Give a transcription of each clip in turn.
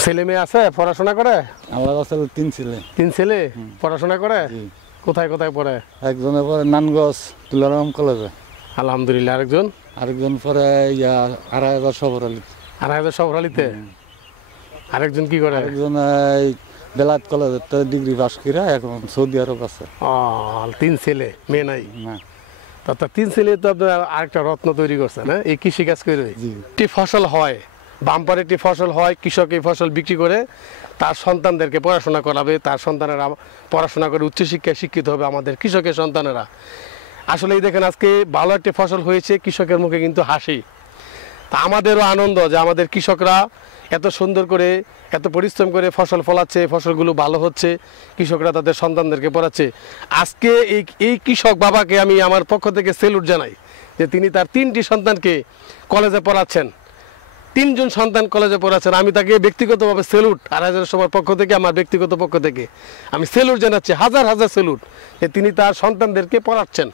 ছেলে মেয়ে আছে পড়াশোনা করে? আমার কাছে তিন ছেলে পড়াশোনা করে। কোথায় কোথায় পড়ে? একজনে পড়ে নানগঞ্জ তুলারাম কলেজে। আলহামদুলিল্লাহ। আরেকজন পড়ে আড়াইহাজার সবরালিতে। আরেকজন কি করে? একজন বেলায়েত কলেজে ডিগ্রি পাস করে এখন সৌদি আরব আছে। তিন ছেলে, মেয়ে নাই? না। তা তিন ছেলে তো আপনার আরেকটা রত্ন তৈরি করছেন, হ্যাঁ? এই কৃষি কাজ করে একটি ফসল হয়, বাম্পার একটি ফসল হয়, কৃষক এই ফসল বিক্রি করে তার সন্তানদেরকে পড়াশোনা করাবে, তার সন্তানেরা পড়াশোনা করে উচ্চশিক্ষায় শিক্ষিত হবে, আমাদের কৃষকের সন্তানেরা। আসলে এই দেখেন আজকে ভালো একটি ফসল হয়েছে, কৃষকের মুখে কিন্তু হাসি। তা আমাদেরও আনন্দ যে আমাদের কৃষকরা এত সুন্দর করে এত পরিশ্রম করে ফসল ফলাচ্ছে, ফসলগুলো ভালো হচ্ছে, কৃষকরা তাদের সন্তানদেরকে পড়াচ্ছে। আজকে এই কৃষক বাবাকে আমি আমার পক্ষ থেকে সেলুট জানাই যে তিনি তার 3টি সন্তানকে কলেজে পড়াচ্ছেন, 3জন সন্তান কলেজে পড়াচ্ছেন। আমি তাকে ব্যক্তিগতভাবে সেলুট, আড়াইহাজার সবার পক্ষ থেকে, আমার ব্যক্তিগত পক্ষ থেকে আমি সেলুট জানাচ্ছি, হাজার হাজার সেলুট, যে তিনি তার সন্তানদেরকে পড়াচ্ছেন।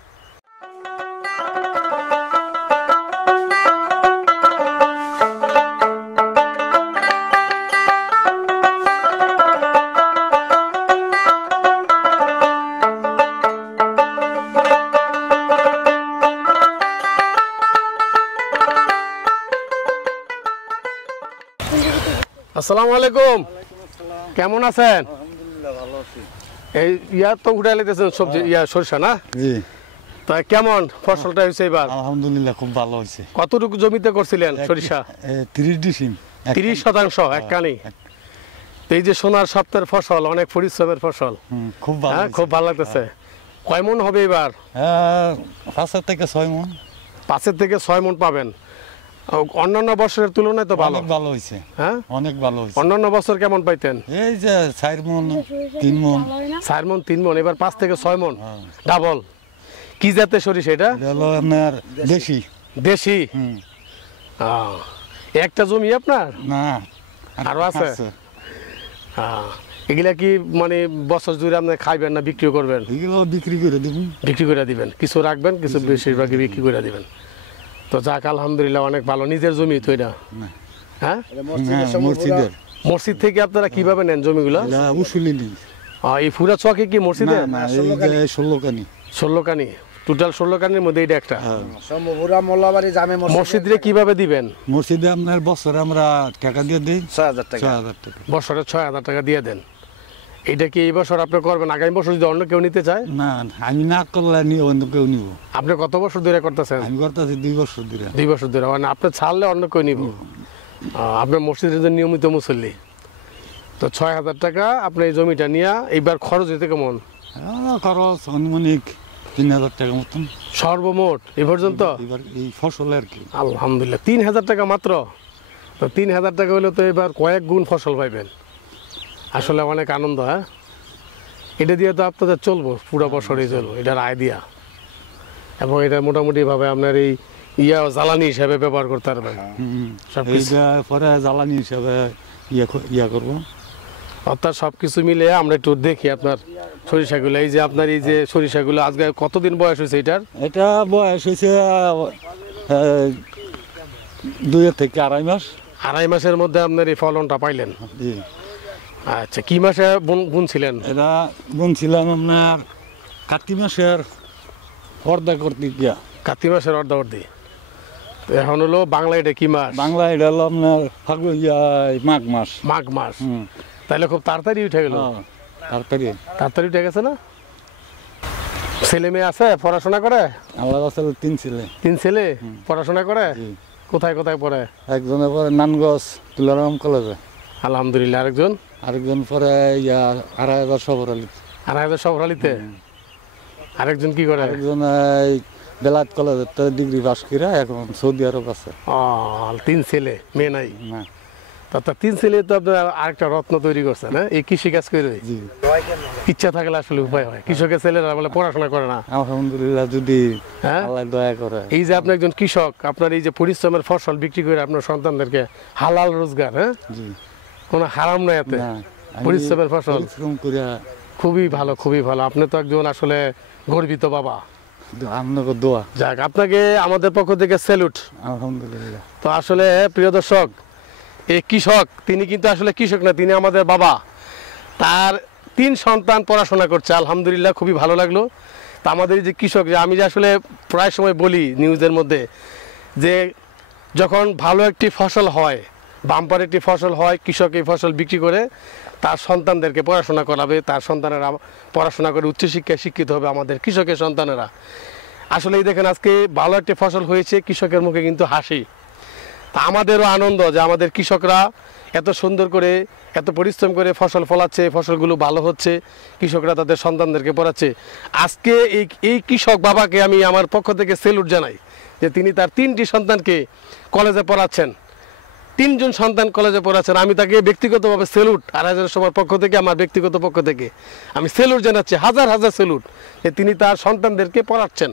আসসালামু আলাইকুম, কেমন আছেন? এই তো উঠে লেগেছেন সবজি সরিষা না? জি। তা কেমন ফসলটা হয়েছে এবার? আলহামদুলিল্লাহ খুব ভালো হয়েছে। কতটুকু জমিতে করছিলেন সরিষা? 30% এক কানি। এই যে সোনার সপ্তাহের ফসল, অনেক পরিশ্রমের ফসল, খুব ভালো, খুব ভালো লাগতেছে। কয় মন হবে এবার? 5 থেকে 6 মন। 5 থেকে 6 মন পাবেন। অন্যান্য বছরের তুলনায় তো ভালো হয়েছে। হ্যাঁ, অনেক ভালো হয়েছে। অন্যান্য বছর কেমন পাইতেন? এই যে 4 মন 3 মন। 4 মন 3 মন, এবার 5 থেকে 6 মন, ডাবল। কি জাতের সরিষা এটা? আপনার দেশি। একটা জমি আপনার? না, আরো আছে। এগুলা কি মানে বছর জুড়ে আপনি খাইবেন না বিক্রি করবেন? এগুলো বিক্রি করে দিবেন। কিছু রাখবেন, কিছু বেশিরভাগই বিক্রি করে দিবেন। তো যাক, আলহামদুলিল্লাহ, অনেক ভালো। নিজের জমি তো এটা? হ্যাঁ, মসজিদ থেকে আপনারা কিভাবে নেন জমিগুলো? এই পুরা চকে কি মসজিদে? 16 কানি, টোটাল 16 কানির মধ্যে এটা একটা। মসজিদে কিভাবে দিবেন? মসজিদে আপনার বছরে আমরা টাকা দিয়ে দিই 6000 টাকা। বছরে 6000 টাকা দিয়ে দেন। এটা কি এই বছর আপনি করবেন? আগামী বছর যদি অন্য কেউ নিতে চায়? না, আমি না করলে অন্য কেউ নিব। আপনি কত বছর ধরে করতেছেন? আমি করতেছি 2 বছর ধরে। 2 বছর ধরে, মানে আপনি ছাড়লে অন্য কেউ নিব। আপনার মসজিদের যে নিয়মিত মুসল্লি, তো 6000 টাকা আপনি এই জমিটা নিয়ে এইবার খরচ হইতে কেমন? খরচ আনুমানিক 3000 টাকা মতন সর্বমোট এই পর্যন্ত এই ফসল আর কি। আলহামদুলিল্লাহ, 3000 টাকা মাত্র। তো 3000 টাকা হলে তো এবার কয়েক গুণ ফসল পাইবেন। আসলে অনেক আনন্দ। হ্যাঁ, এটা দিয়ে তো আপনাদের চলবো, পুরো বছরই চলবো এটার আয় দিয়া, এবং এটা মোটামুটিভাবে আপনার এই জ্বালানি হিসাবে ব্যবহার করতে পারবেন। পরে জ্বালানি হিসাবে করবো। অর্থাৎ সবকিছু মিলে আমরা একটু দেখি আপনার সরিষাগুলো। এই যে আপনার এই যে সরিষাগুলো আজকে কতদিন বয়স হয়েছে এটার? এটা বয়স হয়েছে 2 থেকে 2.5 মাস। 2.5 মাসের মধ্যে আপনার এই ফলনটা পাইলেন? আচ্ছা, কি মাসে বুনছিলেন? এটা বুনছিলাম আপনার কার্তিক মাসের অর্ধা করতে গিয়া। কার্তিক মাসের অর্ধি। এখন হলো বাংলা এটা কি মাস? বাংলা এটা হলো আপনার মাঘ মাস। মাঘ মাস। তাহলে খুব তাড়াতাড়ি উঠে গেল। তাড়াতাড়ি উঠে গেছে না? ছেলে মেয়ে আছে পড়াশোনা করে? আমার কাছে 3 ছেলে। পড়াশোনা করে? কোথায় কোথায় পড়ে? একজনে পড়ে নানগঞ্জ তুলারাম কলেজে। আলহামদুলিল্লাহ। আরেকজন পড়ে আড়াইহাজার সবরালিতে। আরেকজন কি করে? একজন বেলায়েত কলেজে ডিগ্রি পাস করে এখন সৌদি আরব আছে। 3 ছেলে, মেয়ে নাই? না। তা 3 ছেলে তো আপনার আরেকটা রত্ন তৈরি করছেন, হ্যাঁ? এই কৃষি কাজ করে ইচ্ছা থাকলে আসলে উপায় হয়। কৃষকের ছেলেরা বলে পড়াশোনা করে না। আলহামদুলিল্লাহ, যদি আল্লাহ দয়া করে। এই যে আপনি একজন কৃষক, আপনার এই যে পরিশ্রমের ফসল বিক্রি করে আপনার সন্তানদেরকে হালাল রোজগার, হ্যাঁ, কোনো হারাম নয় এতে। পরিশ্রমের ফসল খুবই ভালো, খুবই ভালো। আপনি তো একজন আসলে গর্বিত বাবা। যাক, আপনাকে আমাদের পক্ষ থেকে স্যালুট। আলহামদুলিল্লাহ। তো আসলে প্রিয় দর্শক, এই কৃষক, তিনি কিন্তু আসলে কৃষক না, তিনি আমাদের বাবা। তার 3 সন্তান পড়াশোনা করছে, আলহামদুলিল্লাহ, খুবই ভালো লাগলো। তা আমাদের এই যে কৃষক, যে আমি যে আসলে প্রায় সময় বলি নিউজের মধ্যে যে যখন ভালো একটি ফসল হয়, বাম্পার একটি ফসল হয়, কৃষক এই ফসল বিক্রি করে তার সন্তানদেরকে পড়াশোনা করাবে, তার সন্তানেরা পড়াশোনা করে উচ্চশিক্ষায় শিক্ষিত হবে, আমাদের কৃষকের সন্তানেরা। আসলে এই দেখেন, আজকে ভালো একটি ফসল হয়েছে, কৃষকের মুখে কিন্তু হাসি। তা আমাদেরও আনন্দ যে আমাদের কৃষকরা এত সুন্দর করে, এত পরিশ্রম করে ফসল ফলাচ্ছে, ফসলগুলো ভালো হচ্ছে, কৃষকরা তাদের সন্তানদেরকে পড়াচ্ছে। আজকে এই কৃষক বাবাকে আমি আমার পক্ষ থেকে সেলুট জানাই যে তিনি তার 3টি সন্তানকে কলেজে পড়াচ্ছেন, 3 জন সন্তান কলেজে পড়াচ্ছেন। আমি তাকে ব্যক্তিগতভাবে সেলুট, আড়াইজনের সবার পক্ষ থেকে, আমার ব্যক্তিগত পক্ষ থেকে আমি সেলুট জানাচ্ছি, হাজার হাজার সেলুট, যে তিনি তার সন্তানদেরকে পড়াচ্ছেন।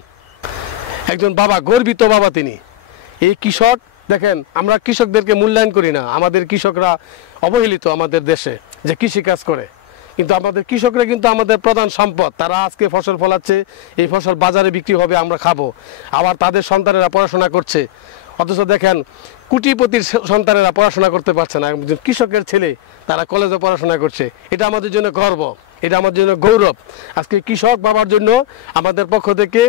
একজন বাবা, গর্বিত বাবা তিনি। এই কৃষক, দেখেন, আমরা কৃষকদেরকে মূল্যায়ন করি না, আমাদের কৃষকরা অবহেলিত আমাদের দেশে যে কৃষিকাজ করে, কিন্তু আমাদের কৃষকরা কিন্তু আমাদের প্রধান সম্পদ। তারা আজকে ফসল ফলাচ্ছে, এই ফসল বাজারে বিক্রি হবে, আমরা খাবো, আবার তাদের সন্তানেরা পড়াশোনা করছে। অথচ দেখেন, কোটিপতির সন্তানেরা পড়াশোনা করতে পারছে না, একজন কৃষকের ছেলে তারা কলেজে পড়াশোনা করছে। এটা আমাদের জন্য গর্ব, এটা আমাদের জন্য গৌরব। আজকে কৃষক বাবার জন্য আমাদের পক্ষ থেকে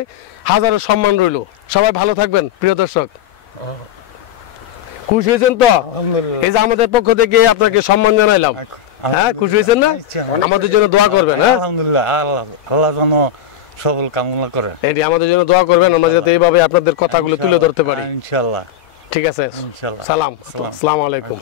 হাজারো সম্মান রইল। সবাই ভালো থাকবেন প্রিয় দর্শক। খুশি হয়েছেন তো? এই যে আমাদের পক্ষ থেকে আপনাকে সম্মান জানাইলাম। হ্যাঁ, খুশি হয়েছেন না? আমাদের জন্য দোয়া করবেন। হ্যাঁ, আলহামদুলিল্লাহ, আল্লাহ যেন সফল কামনা করে। এটি আমাদের জন্য দোয়া করবেন, আমরা যাতে এইভাবে আপনাদের কথাগুলো তুলে ধরতে পারি। ইনশাআল্লাহ। ঠিক আছে, ইনশাআল্লাহ। সালাম, আসসালামু আলাইকুম।